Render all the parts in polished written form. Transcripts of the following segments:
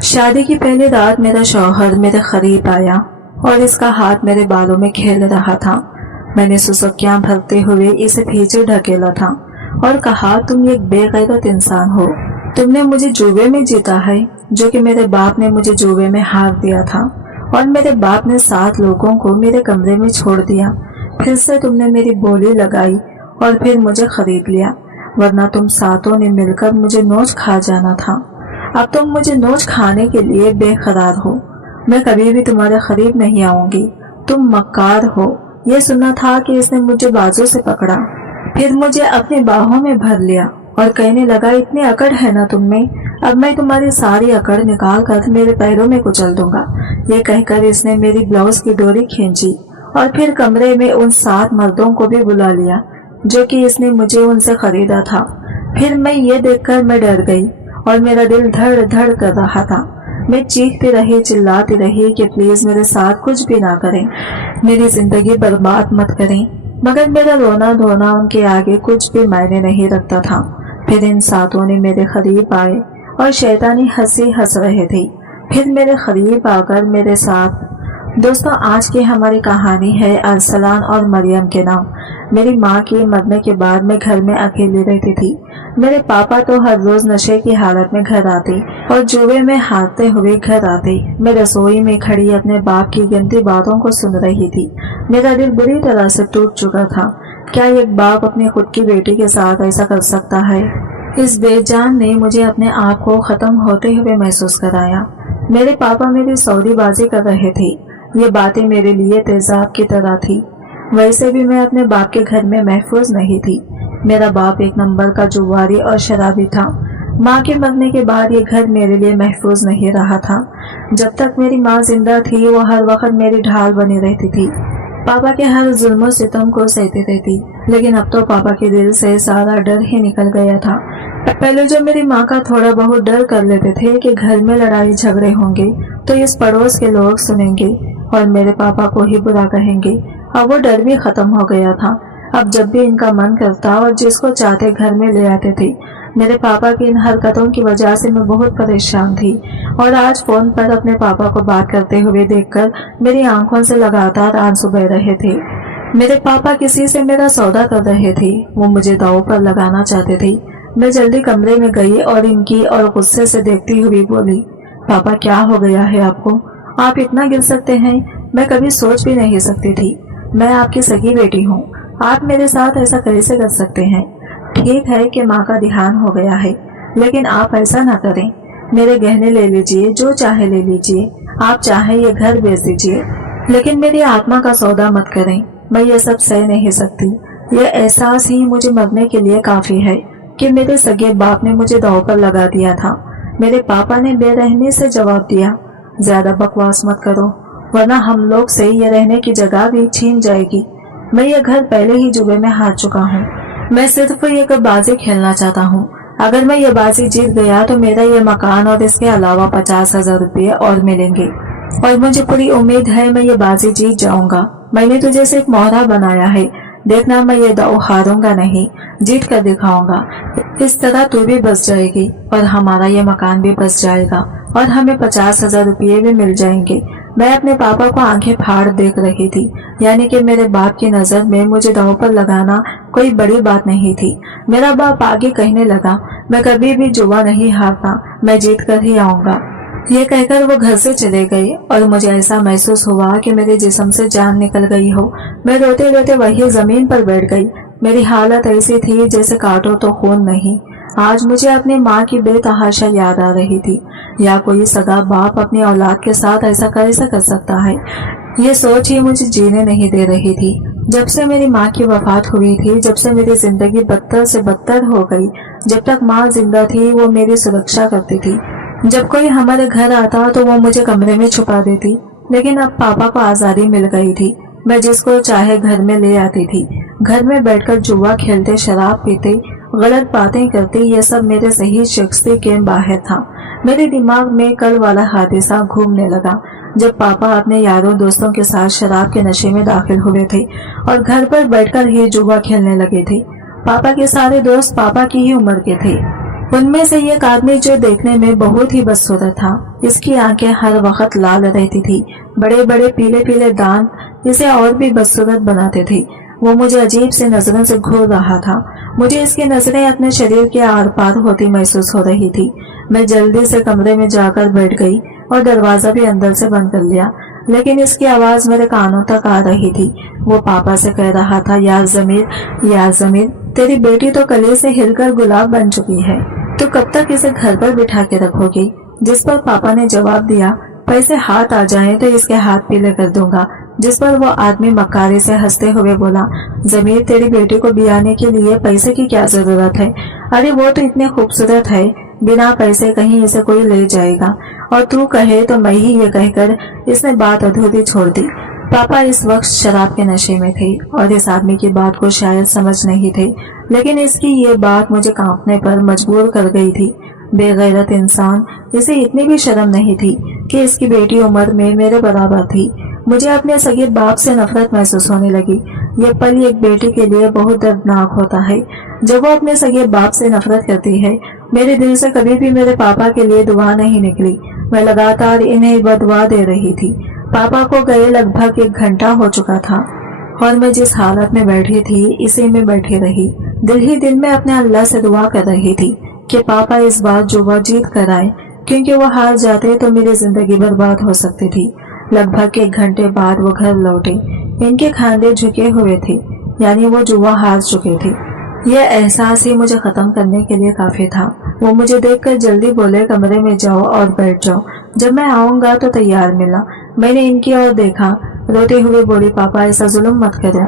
शादी की पहली रात मेरा शौहर मेरे करीब आया और इसका हाथ मेरे बालों में खेल रहा था। मैंने सुसुकियां भरते हुए इसे पीछे ढकेला था और कहा, तुम एक बेगैरत इंसान हो। तुमने मुझे जुए में जीता है, जो कि मेरे बाप ने मुझे जुए में हार दिया था, और मेरे बाप ने 7 लोगों को मेरे कमरे में छोड़ दिया। फिर से तुमने मेरी बोली लगाई और फिर मुझे खरीद लिया, वरना तुम 7 ने मिलकर मुझे नोच खा जाना था। अब तुम मुझे नोच खाने के लिए बेकरार हो। मैं कभी भी तुम्हारे करीब नहीं आऊंगी। तुम मक्कार हो। ये सुना था कि इसने मुझे बाजू से पकड़ा, फिर मुझे अपनी बाहों में भर लिया और कहने लगा, इतनी अकड़ है ना तुम में, अब मैं तुम्हारी सारी अकड़ निकाल कर मेरे पैरों में कुचल दूंगा। ये कहकर इसने मेरी ब्लाउज की डोरी खींची और फिर कमरे में उन 7 मर्दों को भी बुला लिया जो कि इसने मुझे उनसे खरीदा था। फिर मैं ये देखकर मैं डर गई और मेरा दिल धड़ धड़ कर रहा था। मैं चीखती रही, चिल्लाती रही कि प्लीज मेरे साथ कुछ भी ना करें, मेरी जिंदगी बर्बाद मत करें, मगर मेरा रोना धोना उनके आगे कुछ भी मायने नहीं रखता था। फिर इन 7 ने मेरे करीब आए और शैतानी हंसी हंस रहे थे। फिर मेरे करीब आकर मेरे साथ। दोस्तों, आज की हमारी कहानी है अरसलान और मरियम के नाम। मेरी माँ के मरने के बाद मैं घर में अकेली रहती थी। मेरे पापा तो हर रोज नशे की हालत में घर आते और जुए में हारते हुए घर आते। मैं रसोई में खड़ी अपने बाप की गंदी बातों को सुन रही थी। मेरा दिल बुरी तरह से टूट चुका था। क्या एक बाप अपनी खुद की बेटी के साथ ऐसा कर सकता है? इस बेजान ने मुझे अपने आप को खत्म होते हुए महसूस कराया। मेरे पापा मेरी सौदेबाजी कर रहे थे। ये बातें मेरे लिए तेजाब की तरह थी। वैसे भी मैं अपने बाप के घर में महफूज नहीं थी। मेरा बाप एक नंबर का जुआरी और शराबी था। माँ के मरने के बाद ये घर मेरे लिए महफूज नहीं रहा था। जब तक मेरी माँ जिंदा थी वो हर वक्त मेरी ढाल बनी रहती थी। पापा के हर जुल्म सितम को सहती रहती, लेकिन अब तो पापा के दिल से सारा डर ही निकल गया था। पहले जो मेरी माँ का थोड़ा बहुत डर कर लेते थे कि घर में लड़ाई झगड़े होंगे तो इस पड़ोस के लोग सुनेंगे और मेरे पापा को ही बुरा कहेंगे, अब वो डर भी खत्म हो गया था। अब जब भी इनका मन करता और जिसको चाहते घर में ले आते थे। मेरे पापा की इन हरकतों की वजह से मैं बहुत परेशान थी और आज फोन पर अपने पापा को बात करते हुए देखकर मेरी आंखों से लगातार आंसू बह रहे थे। मेरे पापा किसी से मेरा सौदा कर रहे थे। वो मुझे दांव पर लगाना चाहते थे। मैं जल्दी कमरे में गई और इनकी और गुस्से से देखती हुई बोली, पापा क्या हो गया है आपको? आप इतना गिर सकते हैं? मैं कभी सोच भी नहीं सकती थी। मैं आपकी सगी बेटी हूँ। आप मेरे साथ ऐसा कैसे कर सकते हैं? ठीक है कि माँ का ध्यान हो गया है, लेकिन आप ऐसा ना करें। मेरे गहने ले लीजिए, जो चाहे ले लीजिए, आप चाहे ये घर बेच दीजिए, लेकिन मेरी आत्मा का सौदा मत करें। मैं ये सब सह नहीं सकती। ये एहसास ही मुझे मरने के लिए काफी है कि मेरे सगे बाप ने मुझे दांव पर लगा दिया था। मेरे पापा ने बेरहमी से जवाब दिया, ज्यादा बकवास मत करो, वरना हम लोग से ये रहने की जगह भी छीन जाएगी। मैं ये घर पहले ही जुए में हार चुका हूँ। मैं सिर्फ ये बाजी खेलना चाहता हूँ। अगर मैं ये बाजी जीत गया तो मेरा ये मकान और इसके अलावा 50,000 रुपये और मिलेंगे, और मुझे पूरी उम्मीद है मैं ये बाजी जीत जाऊंगा। मैंने तुझे से एक मोहरा बनाया है, देखना मैं ये दाव हारूंगा नहीं, जीत कर दिखाऊंगा। इस तरह तू भी बच जाएगी और हमारा ये मकान भी बच जाएगा और हमें 50,000 रुपये भी मिल जाएंगे। मैं अपने पापा को आंखें फाड़ देख रही थी, यानी कि मेरे बाप की नजर में मुझे दांव पर लगाना कोई बड़ी बात नहीं थी। मेरा बाप आगे कहने लगा, मैं कभी भी जुआ नहीं हारता, मैं जीत कर ही आऊंगा। ये कहकर वो घर से चले गए और मुझे ऐसा महसूस हुआ कि मेरे जिस्म से जान निकल गई हो। मैं रोते रोते वही जमीन पर बैठ गई। मेरी हालत ऐसी थी जैसे काटो तो खून नहीं। आज मुझे अपनी माँ की बेतहाशा याद आ रही थी। या कोई सगा बाप अपनी औलाद के साथ ऐसा कैसे कर सकता है? ये सोच ही मुझे जीने नहीं दे रही थी। जब से मेरी माँ की वफात हुई थी, जब से मेरी जिंदगी बदतर से बदतर हो गई। जब तक माँ जिंदा थी वो मेरी सुरक्षा करती थी। जब कोई हमारे घर आता तो वो मुझे कमरे में छुपा देती, लेकिन अब पापा को आजादी मिल गई थी। मैं जिसको चाहे घर में ले आती थी। घर में बैठकर जुआ खेलते, शराब पीते, गलत बातें करते, ये सब मेरे सही शख्सी के बाहर था। मेरे दिमाग में कल वाला हादसा घूमने लगा जब पापा अपने यारों दोस्तों के साथ शराब के नशे में दाखिल हुए थे और घर पर बैठकर ही जुआ खेलने लगे थे। पापा के सारे दोस्त पापा की ही उम्र के थे। उनमें से एक आदमी जो देखने में बहुत ही बदसूरत था, इसकी आंखें हर वक्त लाल रहती थी, बड़े बड़े पीले पीले दांत इसे और भी बदसूरत बनाते थे। वो मुझे अजीब से नजरों से घूर रहा था। मुझे इसकी नजरें अपने शरीर के आर पार होती महसूस हो रही थी। मैं जल्दी से कमरे में जाकर बैठ गई और दरवाजा भी अंदर से बंद कर लिया, लेकिन इसकी आवाज मेरे कानों तक आ रही थी। वो पापा से कह रहा था, यार जमीर, तेरी बेटी तो कले से हिलकर गुलाब बन चुकी है, तो कब तक इसे घर पर बिठा के रखोगी? जिस पर पापा ने जवाब दिया, पैसे हाथ आ जाएं तो इसके हाथ पीले कर दूंगा। जिस पर वो आदमी मक्कारी से हंसते हुए बोला, जमीर, तेरी बेटी को बियाने के लिए पैसे की क्या जरूरत है? अरे वो तो इतनी खूबसूरत है, बिना पैसे कहीं इसे कोई ले जाएगा। और तू कहे तो मैं ही, ये कहकर इसने बात अधूरी छोड़ दी। पापा इस वक्त शराब के नशे में थे और इस आदमी की बात को शायद समझ नहीं थे, लेकिन इसकी ये बात मुझे कांपने पर मजबूर कर गई थी। बेगैरत इंसान, इसे इतनी भी शर्म नहीं थी कि इसकी बेटी उम्र में मेरे बराबर थी। मुझे अपने सगे बाप से नफरत महसूस होने लगी। ये पल एक बेटी के लिए बहुत दर्दनाक होता है जब वो अपने सगे बाप से नफरत करती है। मेरे दिल से कभी भी मेरे पापा के लिए दुआ नहीं निकली। मैं लगातार इन्हें बदुआ दे रही थी। पापा को गए लगभग 1 घंटा हो चुका था और मैं जिस हालत में बैठी थी इसी में बैठी रही। दिल ही दिल में अपने अल्लाह से दुआ कर रही थी कि पापा इस बार जुआ जीत कर आए, क्योंकि वो हार जाते तो मेरी जिंदगी बर्बाद हो सकती थी। लगभग 1 घंटे बाद वो घर लौटे। इनके खांधे झुके हुए थे, यानी वो जुआ हार चुके थे। यह एहसास ही मुझे खत्म करने के लिए काफी था। वो मुझे देखकर जल्दी बोले, कमरे में जाओ और बैठ जाओ, जब मैं आऊंगा तो तैयार मिलना। मैंने इनकी ओर देखा, रोते हुए बोली, पापा ऐसा जुल्म मत करो।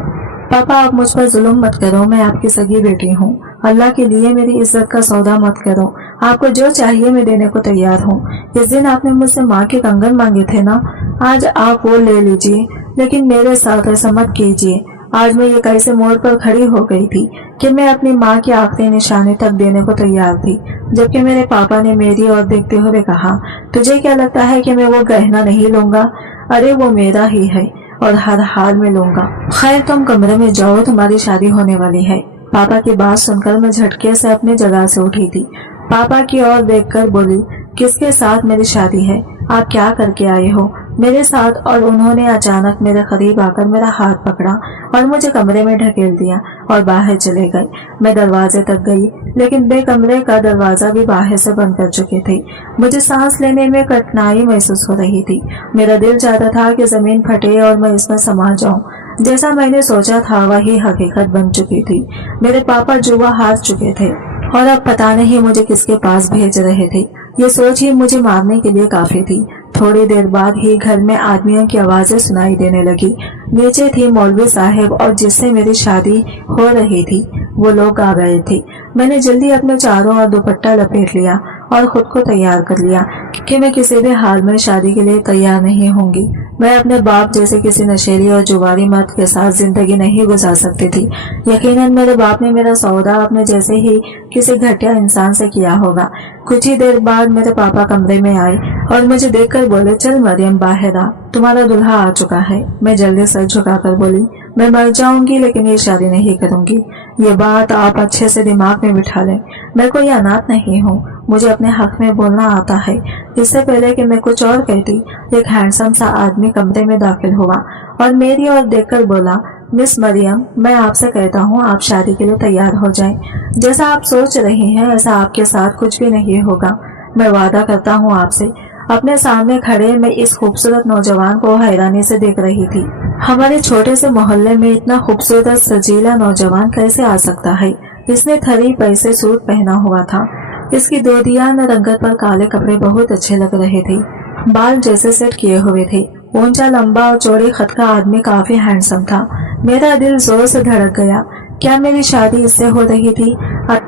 पापा आप मुझ पर जुल्म मत करो, मैं आपकी सगी बेटी हूँ। अल्लाह के लिए मेरी इज्जत का सौदा मत करो। आपको जो चाहिए मैं देने को तैयार हूँ। इस दिन आपने मुझसे माँ के कंगन मांगे थे ना, आज आप वो ले लीजिए, लेकिन मेरे साथ ऐसा मत कीजिए। आज मैं एक ऐसे मोड़ पर खड़ी हो गई थी कि मैं अपनी माँ की आखिरी निशानी तक देने को तैयार थी, जबकि मेरे पापा ने मेरी ओर देखते हुए कहा, तुझे क्या लगता है कि मैं वो गहना नहीं लूंगा? अरे वो मेरा ही है और हर हाल में लूंगा। खैर तुम कमरे में जाओ, तुम्हारी शादी होने वाली है। पापा की बात सुनकर मैं झटके से अपनी जगह से उठी थी। पापा की ओर देखकर बोली, किसके साथ मेरी शादी है? आप क्या करके आए हो? मेरे साथ। और उन्होंने अचानक मेरे करीब आकर मेरा हाथ पकड़ा और मुझे कमरे में ढकेल दिया और बाहर चले गए। मैं दरवाजे तक गई, लेकिन वे कमरे का दरवाजा भी बाहर से बंद कर चुके थे। मुझे सांस लेने में कठिनाई महसूस हो रही थी। मेरा दिल चाहता था कि जमीन फटे और मैं इसमें समा जाऊं। जैसा मैंने सोचा था वही हकीकत बन चुकी थी। मेरे पापा जुआ हार चुके थे और अब पता नहीं मुझे किसके पास भेज रहे थे। ये सोच ही मुझे मारने के लिए काफी थी। थोड़ी देर बाद ही घर में आदमियों की आवाजें सुनाई देने लगी। नीचे थी मौलवी साहब और जिससे मेरी शादी हो रही थी, वो लोग आ गए थे। मैंने जल्दी अपने चारों ओर दुपट्टा लपेट लिया और खुद को तैयार कर लिया कि मैं किसी भी हाल में शादी के लिए तैयार नहीं होंगी। मैं अपने बाप जैसे किसी नशेली और जुआरी मर्द के साथ जिंदगी नहीं गुजार सकती थी। यकीनन मेरे बाप ने मेरा सौदा अपने जैसे ही किसी घटिया इंसान से किया होगा। कुछ ही देर बाद मेरे पापा कमरे में आए और मुझे देखकर बोले, चल मरियम बाहर आ, तुम्हारा दुल्हा आ चुका है। मैं जल्दी सर झुकाकर बोली, मैं मर जाऊंगी लेकिन ये शादी नहीं करूंगी। ये बात आप अच्छे से दिमाग में बिठा लें। मैं कोई अनाथ नहीं हूँ, मुझे अपने हक में बोलना आता है। इससे पहले कि मैं कुछ और कहती, एक हैंडसम सा आदमी कमरे में दाखिल हुआ और मेरी ओर देखकर बोला, मिस मरियम, मैं आपसे कहता हूँ आप शादी के लिए तैयार हो जाएं। जैसा आप सोच रही हैं ऐसा आपके साथ कुछ भी नहीं होगा। मैं वादा करता हूँ आपसे। अपने सामने खड़े मैं इस खूबसूरत नौजवान को हैरानी से देख रही थी। हमारे छोटे से मोहल्ले में इतना खूबसूरत सजीला नौजवान कैसे आ सकता है? इसने थरी पैसे सूट पहना हुआ था। इसकी दोदियान रंगत पर काले कपड़े बहुत अच्छे लग रहे थे। बाल जैसे सेट किए हुए थे। ऊंचा, लंबा और चौड़े खत का आदमी काफी हैंडसम था। मेरा दिल जोर से धड़क गया। क्या मेरी शादी इससे हो रही थी?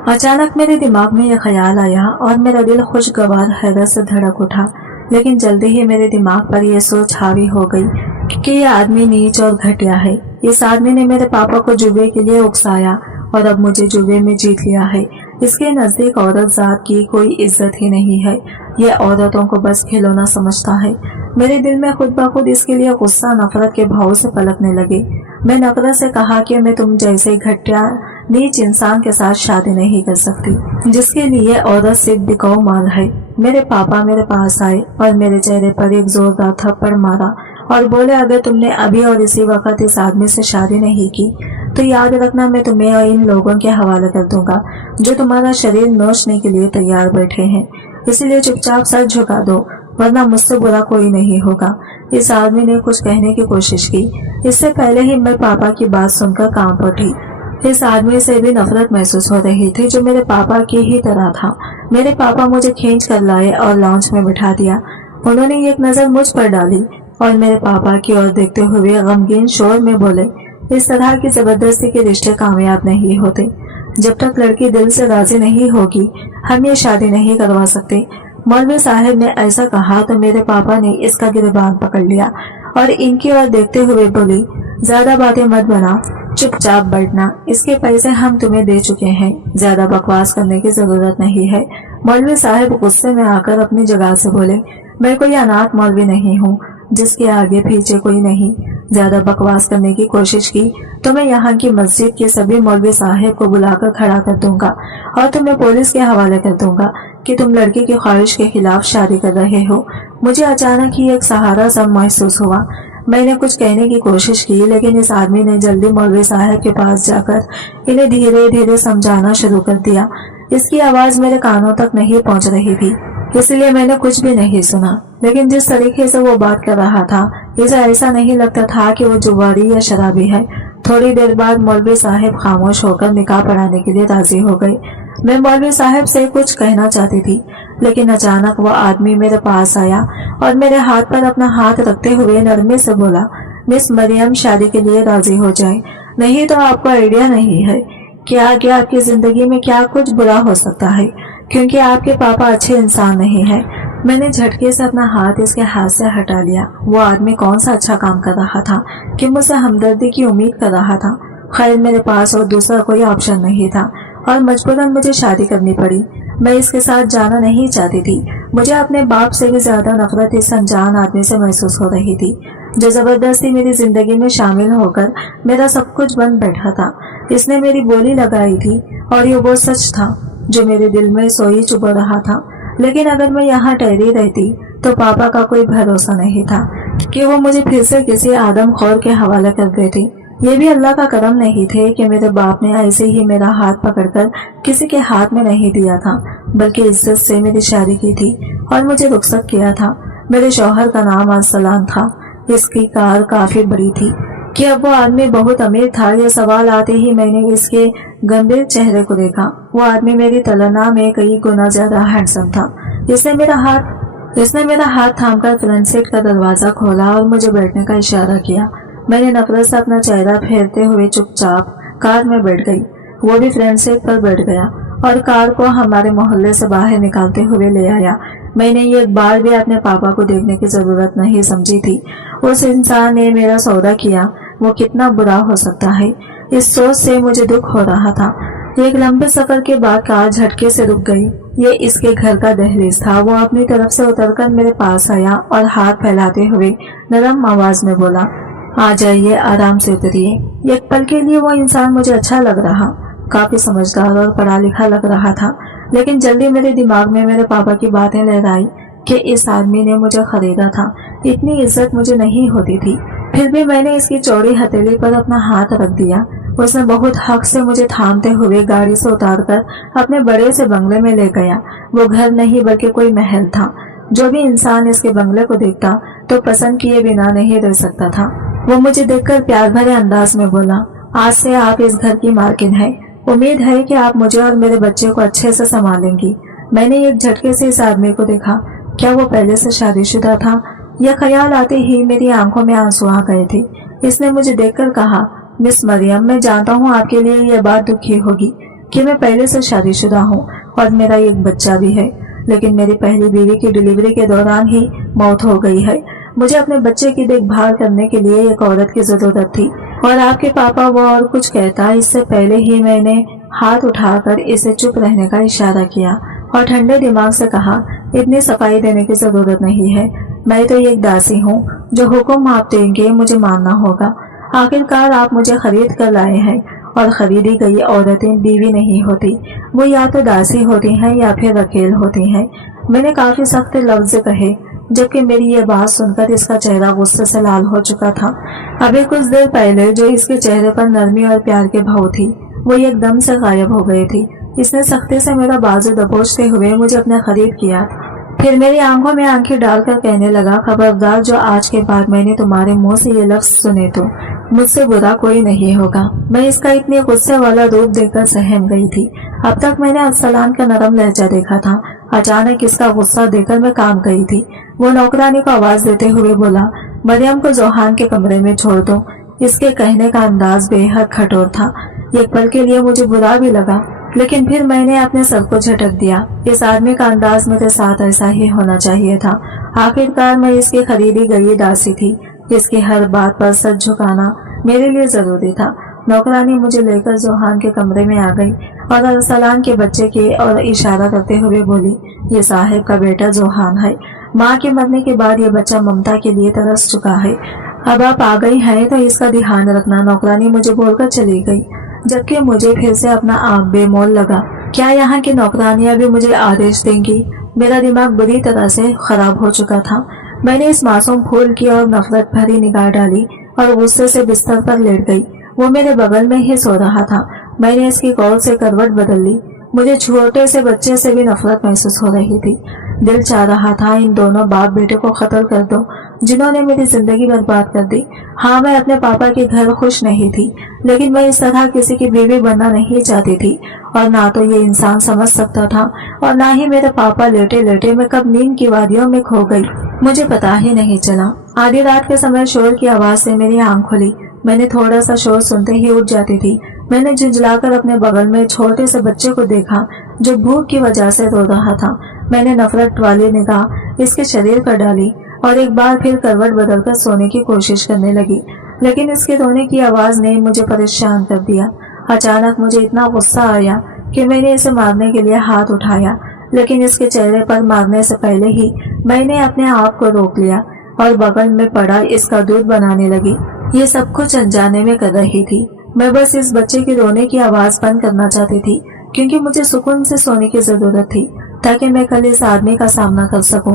अचानक मेरे दिमाग में यह ख्याल आया और मेरा दिल खुशगवार हैरत से धड़क उठा। लेकिन जल्दी ही मेरे दिमाग पर यह सोच हावी हो गई कि यह आदमी नीच और घटिया है। इस आदमी ने मेरे पापा को जुए के लिए उकसाया और अब मुझे जुए में जीत लिया है। इसके नजदीक औरत जात की कोई इज्जत ही नहीं है। यह औरतों को बस खिलौना समझता है। मेरे दिल में खुद ब खुद इसके लिए गुस्सा नफरत के भाव से पलकने लगे। मैं नफरत से कहा कि मैं तुम जैसे घटिया नीच इंसान के साथ शादी नहीं कर सकती जिसके लिए औरत सिर्फ बिकाऊ माल है। मेरे पापा मेरे पास आए और मेरे चेहरे पर एक जोरदार थप्पड़ मारा और बोले, अगर तुमने अभी और इसी वक्त इस आदमी से शादी नहीं की तो याद रखना मैं तुम्हें और इन लोगों के हवाले कर दूंगा जो तुम्हारा शरीर नोचने के लिए तैयार बैठे हैं। इसलिए चुपचाप सर झुका दो वरना मुझसे बुरा कोई नहीं होगा। इस आदमी ने कुछ कहने की कोशिश की। इससे पहले ही मैं पापा की बात सुनकर कांप उठी। इस आदमी से भी नफरत महसूस हो रही थी जो मेरे पापा की ही तरह था। मेरे पापा मुझे खींच कर लाए और लॉन्च में बिठा दिया। उन्होंने एक नजर मुझ पर डाली और मेरे पापा की ओर देखते हुए गमगीन शोर में बोले, इस तरह की जबरदस्ती के रिश्ते कामयाब नहीं होते। जब तक लड़की दिल से राजी नहीं होगी हम ये शादी नहीं करवा सकते। मौलवी साहब ने ऐसा कहा तो मेरे पापा ने इसका गिरबान पकड़ लिया और इनकी ओर देखते हुए बोली, ज्यादा बातें मत बना, चुपचाप बैठना, इसके पैसे हम तुम्हें दे चुके हैं, ज्यादा बकवास करने की जरूरत नहीं है। मौलवी साहब गुस्से में आकर अपनी जगह से बोले, मैं कोई अनाथ मौलवी नहीं हूँ जिसके आगे पीछे कोई नहीं। ज्यादा बकवास करने की कोशिश की तो मैं यहाँ की मस्जिद के सभी मौलवी साहब को बुलाकर खड़ा कर दूंगा और तुम्हें पुलिस के हवाले कर दूंगा कि तुम लड़की की ख्वाहिश के खिलाफ शादी कर रहे हो। मुझे अचानक ही एक सहारा सा महसूस हुआ। मैंने कुछ कहने की कोशिश की लेकिन इस आदमी ने जल्दी मौलवी साहब के पास जाकर इन्हें धीरे धीरे समझाना शुरू कर दिया। इसकी आवाज मेरे कानों तक नहीं पहुंच रही थी इसलिए मैंने कुछ भी नहीं सुना, लेकिन जिस तरीके से वो बात कर रहा था इसे ऐसा नहीं लगता था कि वो जुआरी या शराबी है। थोड़ी देर बाद मौलवी साहब खामोश होकर निकाह पढ़ाने के लिए राजी हो गए। मैं मौलवी साहब से कुछ कहना चाहती थी लेकिन अचानक वो आदमी मेरे पास आया और मेरे हाथ पर अपना हाथ रखते हुए नरमी से बोला, मिस मरियम शादी के लिए राजी हो जाए, नहीं तो आपको आइडिया नहीं है कि आगे आपकी जिंदगी में क्या कुछ बुरा हो सकता है क्योंकि आपके पापा अच्छे इंसान नहीं है। मैंने झटके से अपना हाथ इसके हाथ से हटा लिया। वो आदमी कौन सा अच्छा काम कर रहा था कि मुझसे हमदर्दी की उम्मीद कर रहा था। खैर मेरे पास और दूसरा कोई ऑप्शन नहीं था और मजबूरन मुझे शादी करनी पड़ी। मैं इसके साथ जाना नहीं चाहती थी। मुझे अपने बाप से भी ज्यादा नफरत इस अनजान आदमी से महसूस हो रही थी जो जबरदस्ती मेरी जिंदगी में शामिल होकर मेरा सब कुछ बन बैठा था। इसने मेरी बोली लगाई थी और ये वो सच था जो मेरे दिल में सोई चुभ रहा था। लेकिन अगर मैं यहाँ ठहरी रहती तो पापा का कोई भरोसा नहीं था कि वो मुझे फिर से किसी आदमखोर के हवाले कर देती। ये भी अल्लाह का करम नहीं थे कि मेरे बाप ने ऐसे ही मेरा हाथ पकड़कर किसी के हाथ में नहीं दिया था बल्कि इज्जत से मेरी शादी की थी और मुझे रुखसत किया था। मेरे शौहर का नाम अरसलान था। इसकी कार काफी बड़ी थी कि अब वो आदमी बहुत अमीर था। ये सवाल आते ही मैंने इसके गंभीर चेहरे को देखा। वो आदमी मेरी तुलना में कई गुना ज्यादा हैंडसम था। इसने मेरा हाथ थामकर फ्रंट सीट का दरवाजा खोला और मुझे बैठने का इशारा किया। मैंने नफरत से अपना चेहरा फेरते हुए चुपचाप कार में बैठ गई। वो भी फ्रंट सीट पर बैठ गया और कार को हमारे मोहल्ले से बाहर निकालते हुए ले आया। मैंने ये एक बार भी अपने पापा को देखने की जरूरत नहीं समझी थी। उस इंसान ने मेरा सौदा किया, वो कितना बुरा हो सकता है, इस सोच से मुझे दुख हो रहा था। एक लंबे सफर के बाद कार झटके से रुक गई। ये इसके घर का दहलीज था। वो अपनी तरफ से उतरकर मेरे पास आया और हाथ फैलाते हुए नरम आवाज में बोला, आ जाइए, आराम से उतरिए। एक पल के लिए वो इंसान मुझे अच्छा लग रहा, काफी समझदार और पढ़ा लिखा लग रहा था, लेकिन जल्दी मेरे दिमाग में मेरे पापा की बातें लहराई कि इस आदमी ने मुझे खरीदा था। इतनी इज्जत मुझे नहीं होती थी, फिर भी मैंने इसकी चौड़ी हथेली पर अपना हाथ रख दिया। उसने बहुत हक से मुझे थामते हुए गाड़ी से उतारकर अपने बड़े से बंगले में ले गया। वो घर नहीं बल्कि कोई महल था। जो भी इंसान इसके बंगले को देखता तो पसंद किए बिना नहीं रह सकता था। वो मुझे देखकर प्यार भरे अंदाज में बोला, आज से आप इस घर की मालकिन हैं। उम्मीद है कि आप मुझे और मेरे बच्चे को अच्छे से संभालेंगी। मैंने एक झटके से इस आदमी को देखा। क्या वो पहले से शादीशुदा था? यह ख्याल आते ही मेरी आंखों में आंसू आ गए थे। इसने मुझे देखकर कहा, मिस मरियम, मैं जानता हूँ आपके लिए यह बात दुखी होगी कि मैं पहले से शादीशुदा हूँ और मेरा एक बच्चा भी है, लेकिन मेरी पहली बीवी की डिलीवरी के दौरान ही मौत हो गई है। मुझे अपने बच्चे की देखभाल करने के लिए एक औरत की जरूरत थी और आपके पापा वो और कुछ कहता इससे पहले ही मैंने हाथ उठाकर इसे चुप रहने का इशारा किया और ठंडे दिमाग से कहा, इतनी सफाई देने की जरूरत नहीं है। मैं तो एक दासी हूँ, जो हुक्म आप देंगे मुझे मानना होगा। आखिरकार आप मुझे खरीद कर लाए हैं اور خریदी गई औरतें बीवी नहीं होती, वो या तो दासी होती हैं या फिर वकील होती हैं। मैंने काफी सख्त लफ्ज कहे, जबकि मेरी ये बात सुनकर इसका चेहरा गुस्से से लाल हो चुका था। अभी कुछ देर पहले जो इसके चेहरे पर नरमी और प्यार के भाव थी, वो एकदम से गायब हो गई थी। इसने सख्ती से मेरा बाजू दबोचते हुए मुझे अपने करीब किया, फिर मेरी आंखों में आंखें डालकर कहने लगा, खबरदार जो आज के बाद मैंने तुम्हारे मुंह से ये लफ्ज सुने तो मुझसे बुरा कोई नहीं होगा। मैं इसका इतने गुस्से वाला रूप देखकर सहम गई थी। अब तक मैंने अरसलान का नरम लहजा देखा था, अचानक इसका गुस्सा देखकर मैं कांप गई थी। वो नौकरानी को आवाज देते हुए बोला, मरियम को जोहान के कमरे में छोड़ दो। इसके कहने का अंदाज बेहद कठोर था। एक पल के लिए मुझे बुरा भी लगा, लेकिन फिर मैंने अपने सर को झटक दिया। इस आदमी का अंदाज मेरे साथ ऐसा ही होना चाहिए था। आखिरकार मैं इसकी खरीदी गई दासी थी। इसकी हर बात पर सर झुकाना मेरे लिए जरूरी था। नौकरानी मुझे लेकर जोहान के कमरे में आ गई और अरसलान के बच्चे के और इशारा करते हुए बोली, ये साहिब का बेटा जोहान है। माँ के मरने के बाद ये बच्चा ममता के लिए तरस चुका है। अब आप आ गई हैं तो इसका ध्यान रखना। नौकरानी मुझे बोलकर चली गई, जबकि मुझे फिर से अपना आप बेमोल लगा। क्या यहाँ की नौकरानियां भी मुझे आदेश देंगी? मेरा दिमाग बुरी तरह से खराब हो चुका था। मैंने इस मासूम फूल की और नफरत भरी निगाह डाली और गुस्से से बिस्तर पर लेट गई। वो मेरे बगल में ही सो रहा था। मैंने इसकी कॉल से करवट बदल ली। मुझे छोटे से बच्चे से भी नफरत महसूस हो रही थी। दिल चाह रहा था इन दोनों बाप बेटे को कत्ल कर दो, जिन्होंने मेरी जिंदगी बर्बाद कर दी। हाँ, मैं अपने पापा के घर खुश नहीं थी, लेकिन मैं इस तरह किसी की बीवी बनना नहीं चाहती थी। और ना तो ये इंसान समझ सकता था और ना ही मेरे पापा लेटे लेटे मैं कब नींद की वादियों में खो गई, मुझे पता ही नहीं चला। आधी रात के समय शोर की आवाज से मेरी आंख खुली। मैंने थोड़ा सा शोर सुनते ही उठ जाती थी। मैंने झुंझलाकर अपने बगल में छोटे से बच्चे को देखा जो भूख की वजह से रो रहा था। मैंने नफरत वाली निगाह इसके शरीर पर डाली और एक बार फिर करवट बदलकर सोने की कोशिश करने लगी, लेकिन इसके रोने की आवाज ने मुझे परेशान कर दिया। अचानक मुझे इतना गुस्सा आया कि मैंने इसे मारने के लिए हाथ उठाया, लेकिन इसके चेहरे पर मारने से पहले ही मैंने अपने आप को रोक लिया और बगल में पड़ा इसका दूध बनाने लगी। ये सब कुछ अनजाने में कर रही थी। मैं बस इस बच्चे के रोने की आवाज बंद करना चाहती थी, क्योंकि मुझे सुकून से सोने की जरूरत थी ताकि मैं कल इस आदमी का सामना कर सकूं।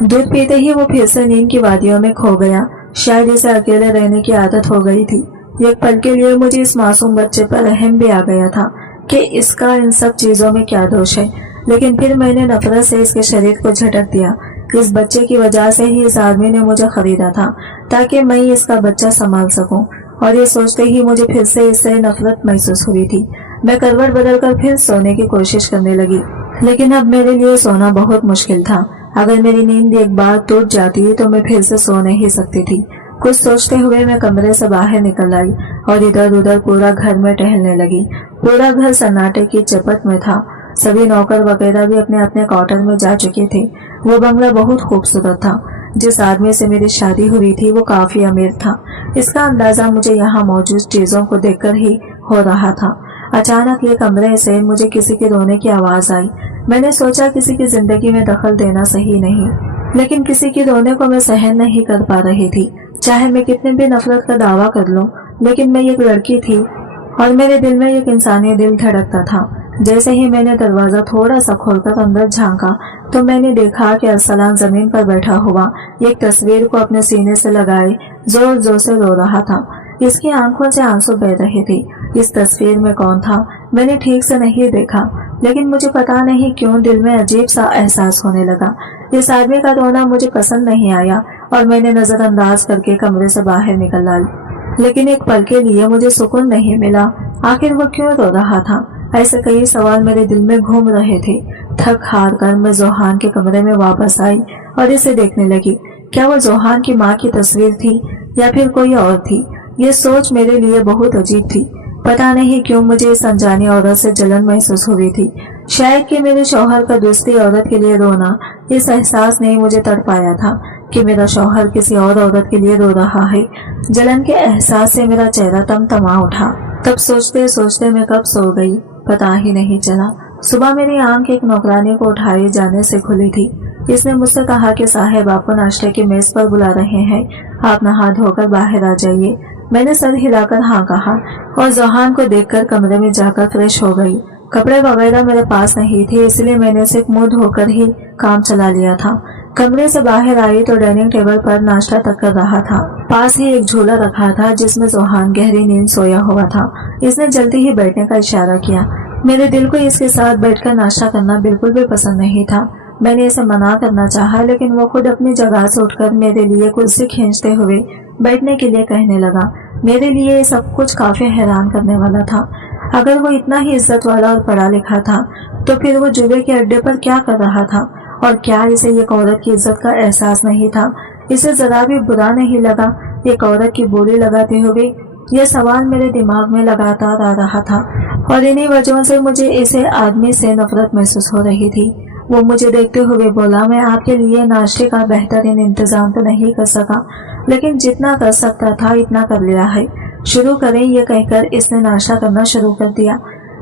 दूध पीते ही वो फिर से नींद की वादियों में खो गया। शायद इसे अकेले रहने की आदत हो गई थी। एक पल के लिए मुझे इस मासूम बच्चे पर रहम भी आ गया था कि इसका इन सब चीजों में क्या दोष है, लेकिन फिर मैंने नफरत से इसके शरीर को झटक दिया। इस बच्चे की वजह से ही इस आदमी ने मुझे खरीदा था ताकि मैं इसका बच्चा संभाल सकूं, और ये सोचते ही मुझे फिर से इससे नफरत महसूस हुई थी। मैं करवट बदलकर फिर सोने की कोशिश करने लगी, लेकिन अब मेरे लिए सोना बहुत मुश्किल था। अगर मेरी नींद एक बार टूट जाती तो मैं फिर से सो नहीं सकती थी। कुछ सोचते हुए मैं कमरे से बाहर निकल आई और इधर उधर पूरा घर में टहलने लगी। पूरा घर सन्नाटे की चपेट में था। सभी नौकर वगैरह भी अपने अपने क्वार्टर में जा चुके थे। वो बंगला बहुत खूबसूरत था। जिस आदमी से मेरी शादी हुई थी वो काफी अमीर था। इसका अंदाजा मुझे यहाँ मौजूद चीजों को देखकर ही हो रहा था। अचानक ये कमरे से मुझे किसी के रोने की आवाज आई। मैंने सोचा किसी की जिंदगी में दखल देना सही नहीं, लेकिन किसी के रोने को मैं सहन नहीं कर पा रही थी। चाहे मैं कितने भी नफरत का दावा कर लूं, लेकिन मैं एक लड़की थी और मेरे दिल में एक इंसानी दिल धड़कता था। जैसे ही मैंने दरवाजा थोड़ा सा खोलकर अंदर झांका तो मैंने देखा कि अरसलान जमीन पर बैठा हुआ एक तस्वीर को अपने सीने से लगाए जोर जोर से रो रहा था। इसकी आंखों से आंसू बह रहे थे। इस तस्वीर में कौन था मैंने ठीक से नहीं देखा, लेकिन मुझे पता नहीं क्यों दिल में अजीब सा एहसास होने लगा। इस आदमी का रोना मुझे पसंद नहीं आया और मैंने नजरअंदाज करके कमरे से बाहर निकल आई, लेकिन एक पल के लिए मुझे सुकून नहीं मिला। आखिर वो क्यों रो रहा था? ऐसे कई सवाल मेरे दिल में घूम रहे थे। थक हार कर मैं जोहान के कमरे में वापस आई और इसे देखने लगी। क्या वो जोहान की माँ की तस्वीर थी या फिर कोई और थी? ये सोच मेरे लिए बहुत अजीब थी। पता नहीं क्यों मुझे इस अनजानी औरत से जलन महसूस हुई थी। शायद कि मेरे शौहर का दूसरी औरत के लिए रोना, इस एहसास ने मुझे तड़पाया था कि मेरा शौहर किसी और औरत के लिए रो रहा है। जलन के एहसास से मेरा चेहरा तमतमा उठा। तब सोचते सोचते मैं कब सो गई पता ही नहीं चला। सुबह मेरी आंख एक नौकरानी को उठाए जाने से खुली थी। इसने मुझसे कहा कि साहब आपको नाश्ते की मेज पर बुला रहे हैं, आप नहा धोकर बाहर आ जाइए। मैंने सर हिलाकर हाँ कहा और जोहान को देखकर कमरे में जाकर फ्रेश हो गई। कपड़े वगैरह मेरे पास नहीं थे, इसलिए मैंने सिर्फ मुंह धोकर ही काम चला लिया था। कमरे से बाहर आई तो डाइनिंग टेबल पर नाश्ता तक कर रहा था। पास ही एक झूला रखा था जिसमें जोहान गहरी नींद सोया हुआ था। इसने जल्दी ही बैठने का इशारा किया। मेरे दिल को इसके साथ बैठकर नाश्ता करना बिल्कुल भी पसंद नहीं था। मैंने इसे मना करना चाहा, लेकिन वो खुद अपनी जगह से उठकर मेरे लिए कुर्सी खींचते हुए बैठने के लिए कहने लगा। मेरे लिए ये सब कुछ काफी हैरान करने वाला था। अगर वो इतना ही इज्जत वाला और पढ़ा लिखा था तो फिर वो जुए के अड्डे पर क्या कर रहा था, और क्या इसे एक औरत की इज्जत का एहसास नहीं था? इसे जरा भी बुरा नहीं लगा एक औरत की बोली लगाते हुए? यह सवाल मेरे दिमाग में लगातार आ रहा था और इन्हीं वजहों से मुझे ऐसे आदमी से नफरत महसूस हो रही थी। वो मुझे देखते हुए बोला, मैं आपके लिए नाश्ते का बेहतरीन इंतजाम तो नहीं कर सका, लेकिन जितना कर सकता था इतना कर लिया है। शुरू करें, ये कहकर इसने नाश्ता करना शुरू कर दिया।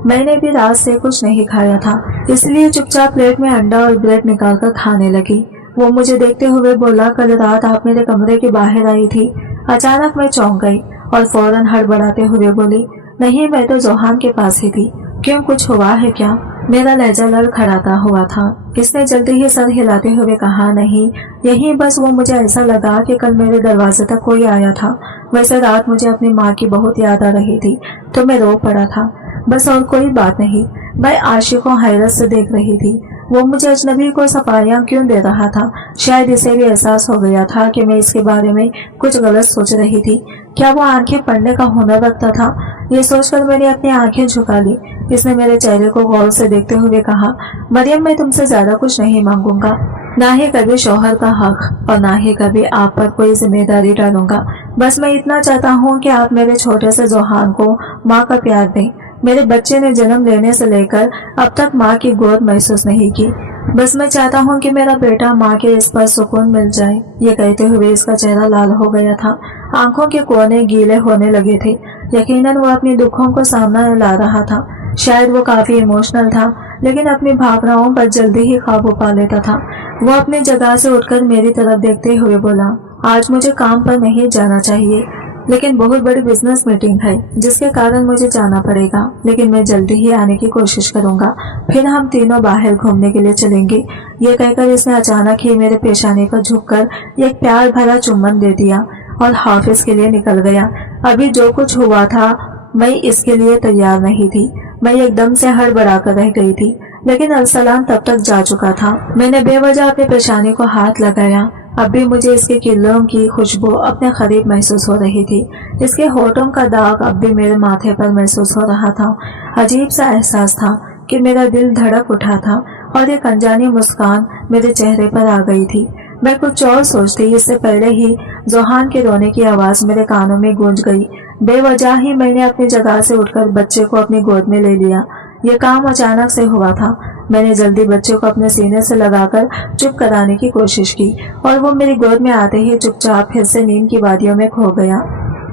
मैंने भी रात से कुछ नहीं खाया था, इसलिए चुपचाप प्लेट में अंडा और ब्रेड निकालकर खाने लगी। वो मुझे देखते हुए बोला, कल रात आप मेरे कमरे के बाहर आई थी। अचानक मैं चौंक गई और फौरन हड़बड़ाते हुए बोली, नहीं, मैं तो जोहान के पास ही थी। क्यों, कुछ हुआ है क्या? मेरा लहजा लड़खड़ाता हुआ था। इसने जल्दी ही सर हिलाते हुए कहा, नहीं, यही बस वो मुझे ऐसा लगा कि कल मेरे दरवाजे तक कोई आया था। वैसे रात मुझे अपनी माँ की बहुत याद आ रही थी तो मैं रो पड़ा था, बस और कोई बात नहीं। मैं आशिक को हैरत से देख रही थी। वो मुझे अजनबी को सफारियां क्यों दे रहा था? शायद इसे भी एहसास हो गया था कि मैं इसके बारे में कुछ गलत सोच रही थी। क्या वो आंखें पढ़ने का हुनर रखता था? ये सोचकर मैंने अपनी आंखें झुका ली। इसने मेरे चेहरे को गौर से देखते हुए कहा, मरियम, मैं तुमसे ज्यादा कुछ नहीं मांगूंगा, ना ही कभी शौहर का हक और ना ही कभी आप पर कोई जिम्मेदारी डालूंगा। बस मैं इतना चाहता हूँ कि आप मेरे छोटे से जोहान को माँ का प्यार दें। मेरे बच्चे ने जन्म लेने से लेकर अब तक माँ की गोद महसूस नहीं की। बस मैं चाहता हूँ कि मेरा बेटा माँ के इस पर सुकून मिल जाए। ये कहते हुए इसका चेहरा लाल हो गया था, आंखों के कोने गीले होने लगे थे। यकीनन वो अपने दुखों को सामने ला रहा था। शायद वो काफी इमोशनल था, लेकिन अपनी भावनाओं पर जल्दी ही काबू पा लेता था। वो अपनी जगह से उठकर मेरी तरफ देखते हुए बोला, आज मुझे काम पर नहीं जाना चाहिए, लेकिन बहुत बड़ी बिजनेस मीटिंग है जिसके कारण मुझे जाना पड़ेगा, लेकिन मैं जल्दी ही आने की कोशिश करूंगा। फिर हम तीनों बाहर घूमने के लिए चलेंगे। ये कहकर इसने अचानक ही मेरे पेशानी पर झुककर एक प्यार भरा चुम्बन दे दिया और ऑफिस के लिए निकल गया। अभी जो कुछ हुआ था मैं इसके लिए तैयार नहीं थी। मैं एकदम से हड़बड़ा कर रह गई थी, लेकिन अरसलान तब तक जा चुका था। मैंने बेवजह अपने पेशानी को हाथ लगाया। अब भी मुझे इसके किलों की खुशबू अपने करीब महसूस हो रही थी। इसके होठों का दाग अब भी मेरे माथे पर महसूस हो रहा था। अजीब सा एहसास था कि मेरा दिल धड़क उठा था और एक अनजानी मुस्कान मेरे चेहरे पर आ गई थी। मैं कुछ और सोचती इससे पहले ही जोहान के रोने की आवाज मेरे कानों में गूंज गई। बेवजह ही मैंने अपनी जगह से उठकर बच्चे को अपनी गोद में ले लिया। ये काम अचानक से हुआ था। मैंने जल्दी बच्चे को अपने सीने से लगाकर चुप कराने की कोशिश की और वो मेरी गोद में आते ही चुपचाप फिर से नींद की वादियों में खो गया।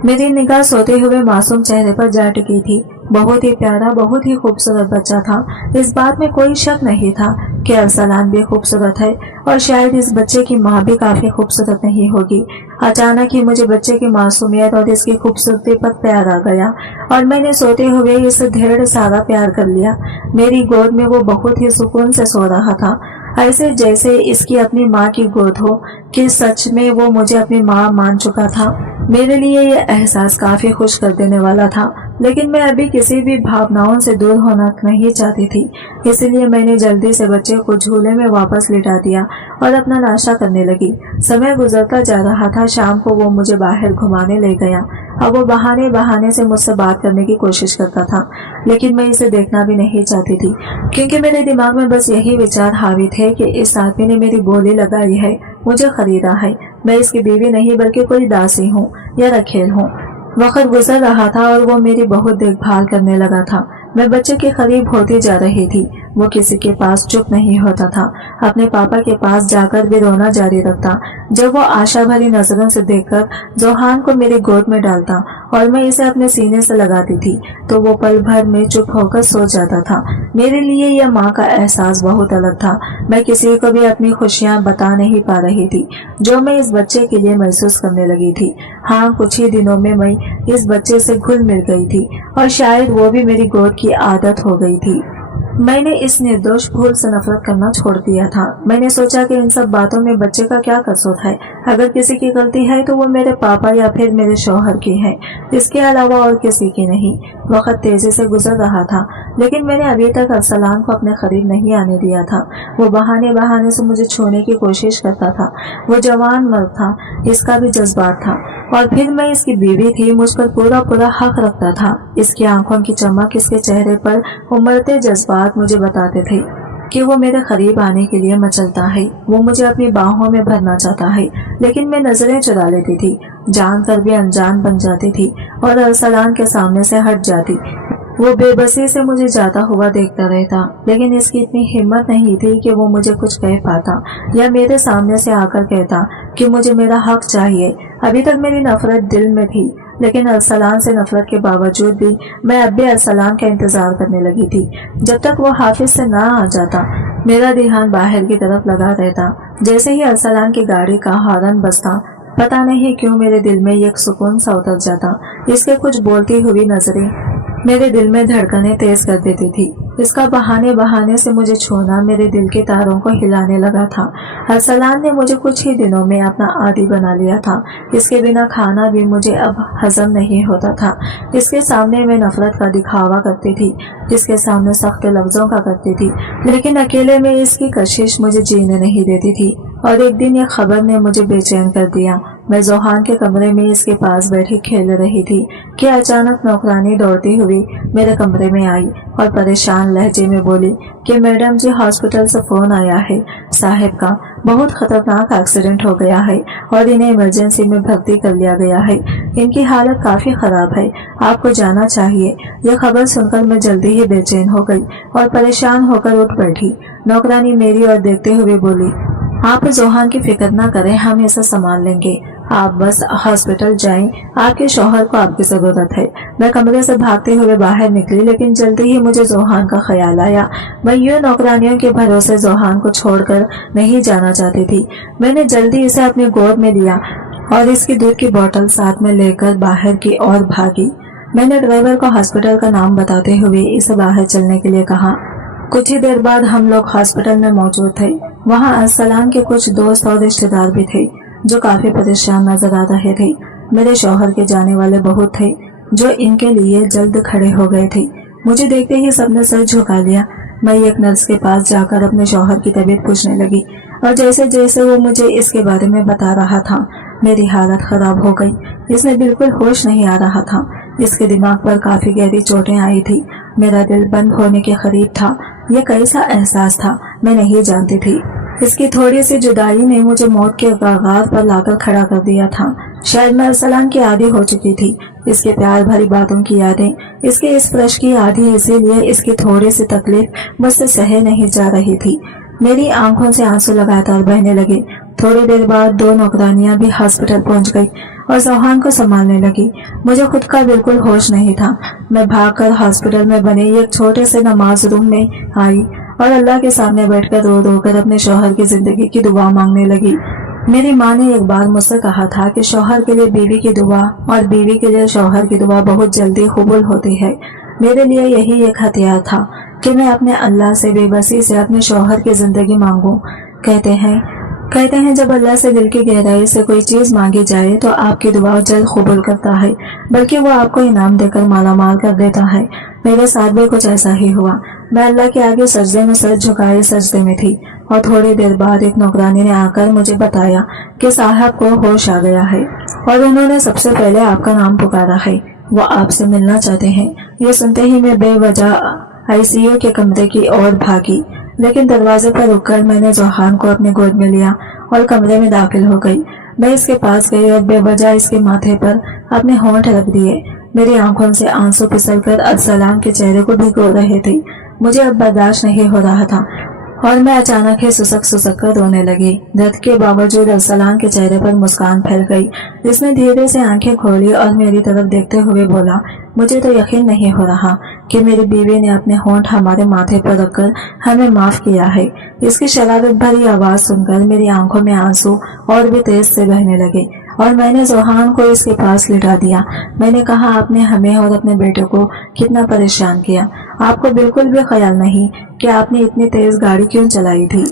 मेरी निगाह सोते हुए मासूम चेहरे पर जा टिकी थी। बहुत ही प्यारा, बहुत ही खूबसूरत बच्चा था। इस बात में कोई शक नहीं था कि अरसलान भी खूबसूरत है और शायद इस बच्चे की माँ भी काफी खूबसूरत नहीं होगी। अचानक ही मुझे बच्चे की मासूमियत और इसकी खूबसूरती पर प्यार आ गया और मैंने सोते हुए इसे ढेर सारा प्यार कर लिया। मेरी गोद में वो बहुत ही सुकून से सो रहा था, ऐसे जैसे इसकी अपनी माँ की गोद हो कि सच में वो मुझे अपनी माँ मान चुका था। मेरे लिए ये एहसास काफी खुश कर देने वाला था, लेकिन मैं अभी किसी भी भावनाओं से दूर होना नहीं चाहती थी। इसलिए मैंने जल्दी से बच्चे को झूले में वापस लिटा दिया और अपना नाश्ता करने लगी। समय गुजरता जा रहा था। शाम को वो मुझे बाहर घुमाने ले गया। अब वो बहाने बहाने से मुझसे बात करने की कोशिश करता था, लेकिन मैं इसे देखना भी नहीं चाहती थी, क्योंकि मेरे दिमाग में बस यही विचार हावी थे कि इस आदमी ने मेरी बोली लगाई है, मुझे खरीदा है। मैं इसकी बीवी नहीं बल्कि कोई दासी हूँ या रखेल हूँ। वक्त गुजर रहा था और वो मेरी बहुत देखभाल करने लगा था। मैं बच्चे के करीब होती जा रही थी। वो किसी के पास चुप नहीं होता था, अपने पापा के पास जाकर भी रोना जारी रखता। जब वो आशा भरी नजरों से देखकर जोहान को मेरी गोद में डालता और मैं इसे अपने सीने से लगाती थी तो वो पल भर में चुप होकर सो जाता था। मेरे लिए यह माँ का एहसास बहुत अलग था। मैं किसी को भी अपनी खुशियाँ बता नहीं पा रही थी जो मैं इस बच्चे के लिए महसूस करने लगी थी। हाँ, कुछ ही दिनों में मैं इस बच्चे से घुल मिल गई थी और शायद वो भी मेरी गोद की आदत हो गई थी। मैंने इस निर्दोष भूल से नफरत करना छोड़ दिया था। मैंने सोचा कि इन सब बातों में बच्चे का क्या कसूर है। अगर किसी की गलती है तो वो मेरे पापा या फिर मेरे शौहर की है, इसके अलावा और किसी की नहीं। वक्त तेजी से गुजर रहा था लेकिन मैंने अभी तक अरसलान को अपने करीब नहीं आने दिया था। वो बहाने बहाने से मुझे छूने की कोशिश करता था। वो जवान मर्द था, इसका भी जज्बात था और फिर मैं इसकी बीवी थी, मुझ पर पूरा हक रखता था। इसकी आंखों की चमक, इसके चेहरे पर उमड़ते जज्बात मुझे बताते थे कि वो मेरे करीब आने के लिए मचलता है। वो मुझे अपनी बाहों में भरना चाहता है लेकिन मैं नजरें चुरा लेती थी, जानकर भी अनजान बन जाती थी और अरसलान के सामने से हट जाती। वो बेबसी से मुझे जाता हुआ देखता रहता लेकिन इसकी इतनी हिम्मत नहीं थी कि वो मुझे कुछ कह पाता या मेरे सामने से आकर कहता कि मुझे मेरा हक चाहिए। अभी तक मेरी नफरत दिल में थी लेकिन अरसलान से नफरत के बावजूद भी मैं अब भी अरसलान का इंतजार करने लगी थी। जब तक वो हाफिज से ना आ जाता मेरा ध्यान बाहर की तरफ लगा रहता। जैसे ही अरसलान की गाड़ी का हॉर्न बजता पता नहीं क्यों मेरे दिल में एक सुकून सा उतर जाता। इसके कुछ बोलती हुई नजरें मेरे दिल में धड़कनें तेज कर देती थी। इसका बहाने बहाने से मुझे छूना मेरे दिल के तारों को हिलाने लगा था। अरसलान ने मुझे कुछ ही दिनों में अपना आदी बना लिया था। इसके बिना खाना भी मुझे अब हजम नहीं होता था। इसके सामने मैं नफरत का दिखावा करती थी, इसके सामने सख्त लफ्जों का करती थी, लेकिन अकेले में इसकी कशिश मुझे जीने नहीं देती थी। और एक दिन ये खबर ने मुझे बेचैन कर दिया। मैं जोहान के कमरे में इसके पास बैठी खेल रही थी कि अचानक नौकरानी दौड़ती हुई मेरे कमरे में आई और परेशान लहजे में बोली कि मैडम जी, हॉस्पिटल से फोन आया है, साहिब का बहुत खतरनाक एक्सीडेंट हो गया है और इन्हें इमरजेंसी में भर्ती कर लिया गया है। इनकी हालत काफी खराब है, आपको जाना चाहिए। यह खबर सुनकर मैं जल्दी ही बेचैन हो गई और परेशान होकर उठ बैठी। नौकरानी मेरी ओर देखते हुए बोली, आप जोहान की फिक्र ना करें, हम इसे संभाल लेंगे, आप बस हॉस्पिटल जाएं, आपके शौहर को आपकी जरूरत है। मैं कमरे से भागते हुए बाहर निकली लेकिन जल्दी ही मुझे जोहान का ख्याल आया। मैं यूं नौकरानियों के भरोसे जोहान को छोड़कर नहीं जाना चाहती थी। मैंने जल्दी इसे अपनी गोद में लिया और इसकी दूध की बोतल साथ में लेकर बाहर की ओर भागी। मैंने ड्राइवर को हॉस्पिटल का नाम बताते हुए इसे बाहर चलने के लिए कहा। कुछ ही देर बाद हम लोग हॉस्पिटल में मौजूद थे। वहाँ अरसलान के कुछ दोस्त और रिश्तेदार भी थे जो काफी परेशान नजर आ रहे थे। मेरे शौहर के जाने वाले बहुत थे जो इनके लिए जल्द खड़े हो गए थे। मुझे देखते ही सबने सर झुका लिया। मैं एक नर्स के पास जाकर अपने शौहर की तबीयत पूछने लगी और जैसे जैसे वो मुझे इसके बारे में बता रहा था मेरी हालत खराब हो गई। इसमें बिल्कुल होश नहीं आ रहा था। इसके दिमाग पर काफी गहरी चोटें आई थी। मेरा दिल बंद होने के करीब था। यह कैसा एहसास था मैं नहीं जानती थी। इसकी थोड़ी सी जुदाई ने मुझे मौत के कगार पर लाकर खड़ा कर दिया था। शायद मैं अरसलान की आदी हो चुकी थी। इसके प्यार भरी बातों की यादें, इसके इस स्पर्श की आदी, इसीलिए इसकी थोड़ी सी तकलीफ मुझसे सहे नहीं जा रही थी। मेरी आंखों से आंसू लगातार बहने लगे। थोड़ी देर बाद 2 नौकरानियां भी हॉस्पिटल पहुंच गई और जोहान को संभालने लगी। मुझे खुद का बिल्कुल होश नहीं था। मैं भागकर हॉस्पिटल में बने एक छोटे से नमाज रूम में आई और अल्लाह के सामने बैठकर रो रो कर अपने शौहर की जिंदगी की दुआ मांगने लगी। मेरी माँ ने एक बार मुझसे कहा था कि शौहर के लिए बीवी की दुआ और बीवी के लिए शौहर की दुआ बहुत जल्दी कबूल होती है। मेरे लिए यही एक हथियार था कि मैं अपने अल्लाह से बेबसी से अपने शौहर की जिंदगी मांगूं। कहते हैं जब अल्लाह से दिल की गहराई से कोई चीज मांगी जाए तो आपकी दुआ जल्द कबूल करता है, बल्कि वो आपको इनाम देकर मालामाल कर देता है। मेरे साथ भी कुछ ऐसा ही हुआ। मैं अल्लाह के आगे सजदे में सर झुकाए सजदे में थी और थोड़ी देर बाद एक नौकरानी ने आकर मुझे बताया कि साहब को होश आ गया है और उन्होंने सबसे पहले आपका नाम पुकारा है। वो आपसे मिलना चाहते हैं। ये सुनते ही मैं बेवजह आईसीयू के कमरे की ओर भागी, लेकिन दरवाजे पर रुककर मैंने जोहान को अपने गोद में लिया और कमरे में दाखिल हो गई। मैं इसके पास गई और बेवजह इसके माथे पर अपने होंठ रख दिए। मेरी आंखों से आंसू फिसलकर अरसलान के चेहरे को भिगो रहे थे। मुझे अब बर्दाश्त नहीं हो रहा था और मैं अचानक ही सुसक कर रोने लगी। दर्द के बावजूद अरसलान के चेहरे पर मुस्कान फैल गई। इसने धीरे से आंखें खोली और मेरी तरफ देखते हुए बोला, मुझे तो यकीन नहीं हो रहा कि मेरी बीवी ने अपने होंठ हमारे माथे पर रखकर हमें माफ किया है। इसकी शरारत भरी आवाज सुनकर मेरी आंखों में आंसू और भी तेज से बहने लगे और मैंने जोहान को इसके पास लिटा दिया। मैंने कहा, आपने हमें और अपने बेटे को कितना परेशान किया। आपको बिल्कुल भी ख्याल नहीं कि आपने इतनी तेज गाड़ी क्यों चलाई थी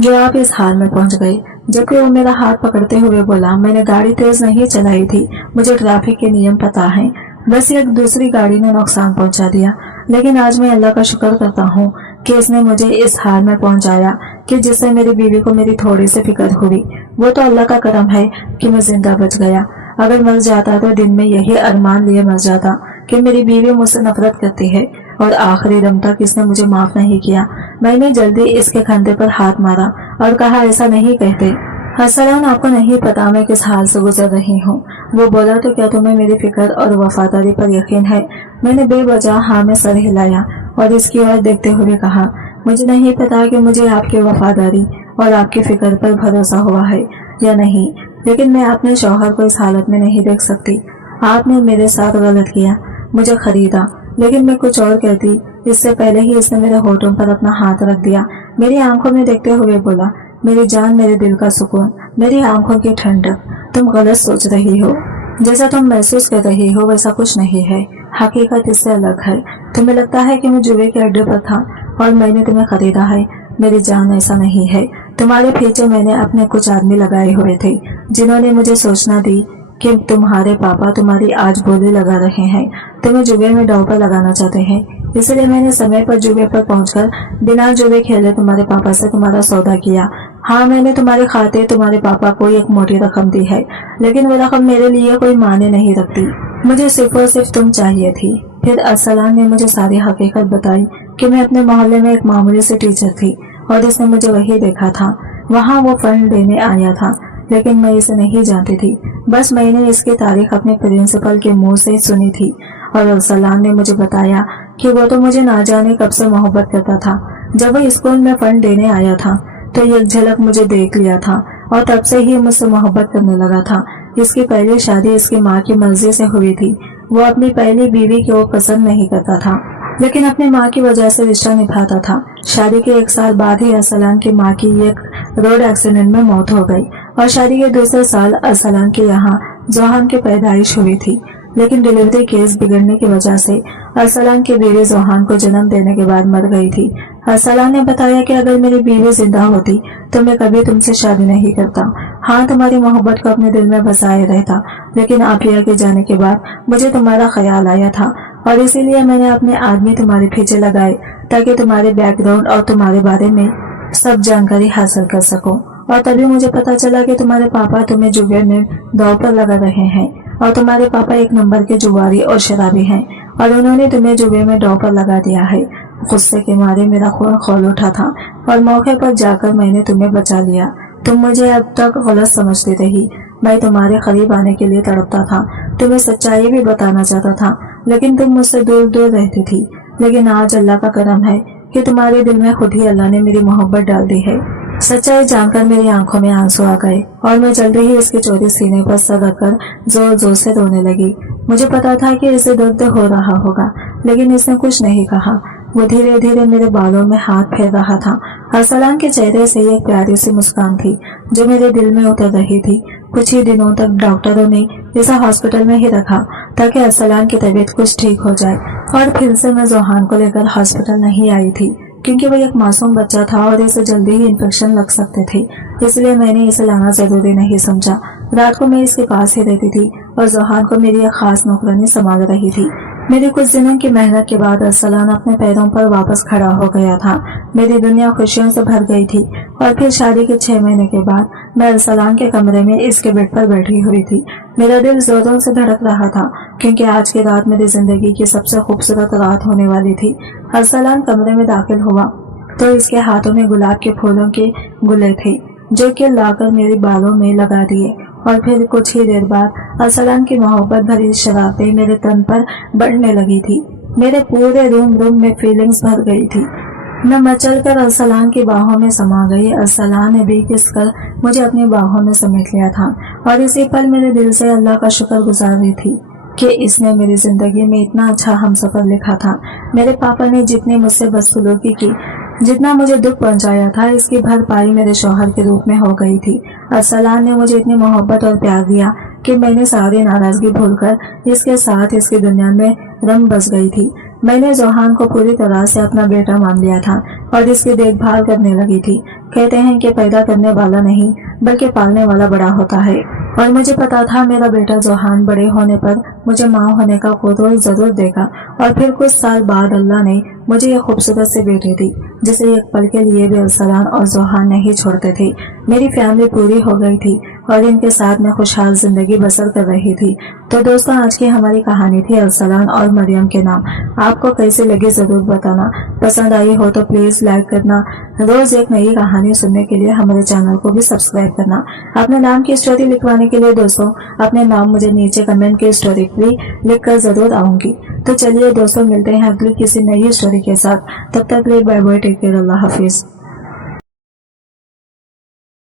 जो आप इस हाल में पहुंच गए। जबकि वो मेरा हाथ पकड़ते हुए बोला, मैंने गाड़ी तेज नहीं चलाई थी, मुझे ट्रैफिक के नियम पता है, बस एक दूसरी गाड़ी ने नुकसान पहुंचा दिया। लेकिन आज मैं अल्लाह का शुक्र करता हूँ कि इसने मुझे इस हाल में पहुंचाया कि जिससे मेरी बीवी को मेरी थोड़ी सी फिक्र हुई। वो तो अल्लाह का करम है कि मैं जिंदा बच गया। अगर मर जाता तो दिन में यही अरमान लिए मर जाता कि मेरी बीवी मुझसे नफरत करती है और आखिरी दम तक इसने मुझे माफ नहीं किया। मैंने जल्दी इसके कंधे पर हाथ मारा और कहा, ऐसा नहीं कहते अरसलान, आपको नहीं पता मैं किस हाल से गुजर रही हूँ। वो बोला, तो क्या तुम्हें मेरी फिक्र और वफादारी पर यकीन है? मैंने बेवजह हाँ में सर हिलाया और इसकी ओर देखते हुए कहा, मुझे नहीं पता कि मुझे आपकी वफादारी और आपकी फिक्र पर भरोसा हुआ है या नहीं, लेकिन मैं अपने शौहर को इस हालत में नहीं देख सकती। आपने मेरे साथ गलत किया, मुझे खरीदा, लेकिन मैं कुछ और कहती इससे पहले ही इसने मेरे होठों पर अपना हाथ रख दिया। मेरी आंखों में देखते हुए बोला, मेरी जान, मेरे दिल का सुकून, मेरी आंखों की ठंडक, तुम गलत सोच रही हो। जैसा तुम महसूस कर रही हो वैसा कुछ नहीं है। हकीकत इससे अलग है। तुम्हें लगता है कि मैं जुए के अड्डे पर था और मैंने तुम्हें खरीदा है। मेरी जान, ऐसा नहीं है। तुम्हारे पीछे मैंने अपने कुछ आदमी लगाए हुए थे जिन्होंने मुझे सोचना दी कि तुम्हारे पापा तुम्हारी आज बोली लगा रहे हैं, तुम्हें जुए में दांव पर लगाना चाहते हैं। इसलिए मैंने समय पर जुए पर पहुंचकर बिना जुए खेले तुम्हारे पापा से तुम्हारा सौदा किया। हाँ, मैंने तुम्हारे खाते तुम्हारे पापा को एक मोटी रकम दी है, लेकिन वो रकम मेरे लिए कोई मायने नहीं रखती। मुझे सिर्फ और सिर्फ तुम चाहिए थी। फिर अरसलान ने मुझे सारी हकीकत बताई कि मैं अपने मोहल्ले में एक मामूली से टीचर थी और इसने मुझे वही देखा था। वहाँ वो फंड देने आया था, लेकिन मैं इसे नहीं जानती थी। बस मैंने इसकी तारीख अपने प्रिंसिपल के मुंह से सुनी थी और अरसलान ने मुझे बताया कि वो तो मुझे ना जाने कब से मोहब्बत करता था। जब वो स्कूल में फंड देने आया था तो एक झलक मुझे देख लिया था और तब से ही मुझसे मोहब्बत करने लगा था। इसकी पहली शादी इसकी माँ की मर्जी से हुई थी। वो अपनी पहली बीवी को पसंद नहीं करता था, लेकिन अपनी माँ की वजह से रिश्ता निभाता था। शादी के 1 साल बाद ही अरसलान की माँ की एक रोड एक्सीडेंट में मौत हो गई और शादी के दूसरे साल अरसलान के यहाँ जोहान की पैदाइश हुई थी। लेकिन डिलीवरी केस बिगड़ने की वजह से अरसलान की बीवी जोहान को जन्म देने के बाद मर गई थी। अरसलान ने बताया कि अगर मेरी बीवी जिंदा होती तो मैं कभी तुमसे शादी नहीं करता। हाँ, तुम्हारी मोहब्बत को अपने दिल में बसाए रहता, लेकिन आप यहाँ के जाने के बाद मुझे तुम्हारा ख्याल आया था और इसीलिए मैंने अपने आदमी तुम्हारे पीछे लगाए ताकि तुम्हारे बैकग्राउंड और तुम्हारे बारे में सब जानकारी हासिल कर सको। और तभी मुझे पता चला कि तुम्हारे पापा तुम्हें जुए में दांव पर लगा रहे हैं और तुम्हारे पापा एक नंबर के जुआरी और शराबी हैं और उन्होंने तुम्हें जुए में दांव पर लगा दिया है। गुस्से के मारे मेरा खून खौल उठा था और मौके पर जाकर मैंने तुम्हें बचा लिया। तुम मुझे अब तक गलत समझती रही। मैं तुम्हारे करीब आने के लिए तड़पता था, तुम्हें सच्चाई भी बताना चाहता था, लेकिन तुम मुझसे दूर दूर रहती थी। लेकिन आज अल्लाह का करम है कि तुम्हारे दिल में खुद ही अल्लाह ने मेरी मोहब्बत डाल दी है। सच्चाई जानकर मेरी आंखों में आंसू आ गए और मैं जल्दी ही इसके चौड़ी सीने पर सर रखकर जोर जोर से रोने लगी। मुझे पता था कि इसे दर्द हो रहा होगा, लेकिन इसने कुछ नहीं कहा। वो धीरे धीरे मेरे बालों में हाथ फेर रहा था। अरसलान के चेहरे से एक प्यारी सी मुस्कान थी जो मेरे दिल में उतर रही थी। कुछ ही दिनों तक डॉक्टरों ने इसे हॉस्पिटल में ही रखा ताकि अरसलान की तबीयत कुछ ठीक हो जाए और फिर से मैं जोहान को लेकर हॉस्पिटल नहीं आई थी क्योंकि वो एक मासूम बच्चा था और इसे जल्दी ही इन्फेक्शन लग सकते थे। इसलिए मैंने इसे लाना जरूरी नहीं समझा। रात को मैं इसके पास ही रहती थी और जोहान को मेरी एक खास नौकरानी संभाल रही थी। मेरे कुछ दिनों की मेहनत के बाद अरसलान अपने पैरों पर वापस खड़ा हो गया था। मेरी दुनिया खुशियों से भर गई थी और फिर शादी के 6 महीने के बाद मैं अरसलान के कमरे में इसके बेड पर बैठी हुई थी। मेरा दिल जोरों से धड़क रहा था क्योंकि आज की रात मेरी जिंदगी की सबसे खूबसूरत रात होने वाली थी। अरसलान कमरे में दाखिल हुआ तो इसके हाथों में गुलाब के फूलों के गुले थे जो कि लाकर मेरे बालों में लगा दिए और फिर कुछ ही देर बाद अरसलान की मोहब्बत भरी शरारतें मेरे तन पर बढ़ने लगी थी। मेरे पूरे रूम में फीलिंग्स भर गई थी। मैं मचल कर अरसलान की बाहों में समा गई। अरसलान ने भी किस कर मुझे अपनी बाहों में समेट लिया था और इसी पल मेरे दिल से अल्लाह का शुक्र गुजार रही थी कि इसने मेरी जिंदगी में इतना अच्छा हमसफर लिखा था। मेरे पापा ने जितनी मुझसे बदसलूकी की, जितना मुझे दुख पहुंचाया था, इसकी भरपाई मेरे शौहर के रूप में हो गई थी। अरसलान ने मुझे इतनी मोहब्बत और प्यार दिया कि मैंने सारी नाराजगी भूलकर इसके साथ इसकी दुनिया में रंग बस गई थी। मैंने जोहान को पूरी तरह से अपना बेटा मान लिया था और इसकी देखभाल करने लगी थी। कहते हैं कि पैदा करने वाला नहीं बल्कि पालने वाला बड़ा होता है, और मुझे पता था मेरा बेटा जोहान बड़े होने पर मुझे माँ होने का कोतोल जरूर देगा। और फिर कुछ साल बाद अल्लाह ने मुझे एक खूबसूरत सी बेटी दी जिसे एक पल के लिए भी अरसलान और जोहान नहीं छोड़ते थे। मेरी फैमिली पूरी हो गई थी और इनके साथ मैं खुशहाल जिंदगी बसर कर रही थी। तो दोस्तों, आज की हमारी कहानी थी अरसलान और मरियम के नाम। आपको कैसे लगी जरूर बताना। पसंद आई हो तो प्लीज लाइक करना। रोज एक नई कहानी सुनने के लिए हमारे चैनल को भी सब्सक्राइब करना। अपने नाम की स्टोरी लिखवाने के लिए दोस्तों अपने नाम मुझे नीचे कमेंट की स्टोरी भी लिख कर जरूर आऊंगी। तो चलिए दोस्तों, मिलते हैं अगली किसी नई स्टोरी के साथ। तब तक लिए बाय बाय, टेक केयर, अल्लाह हाफिज।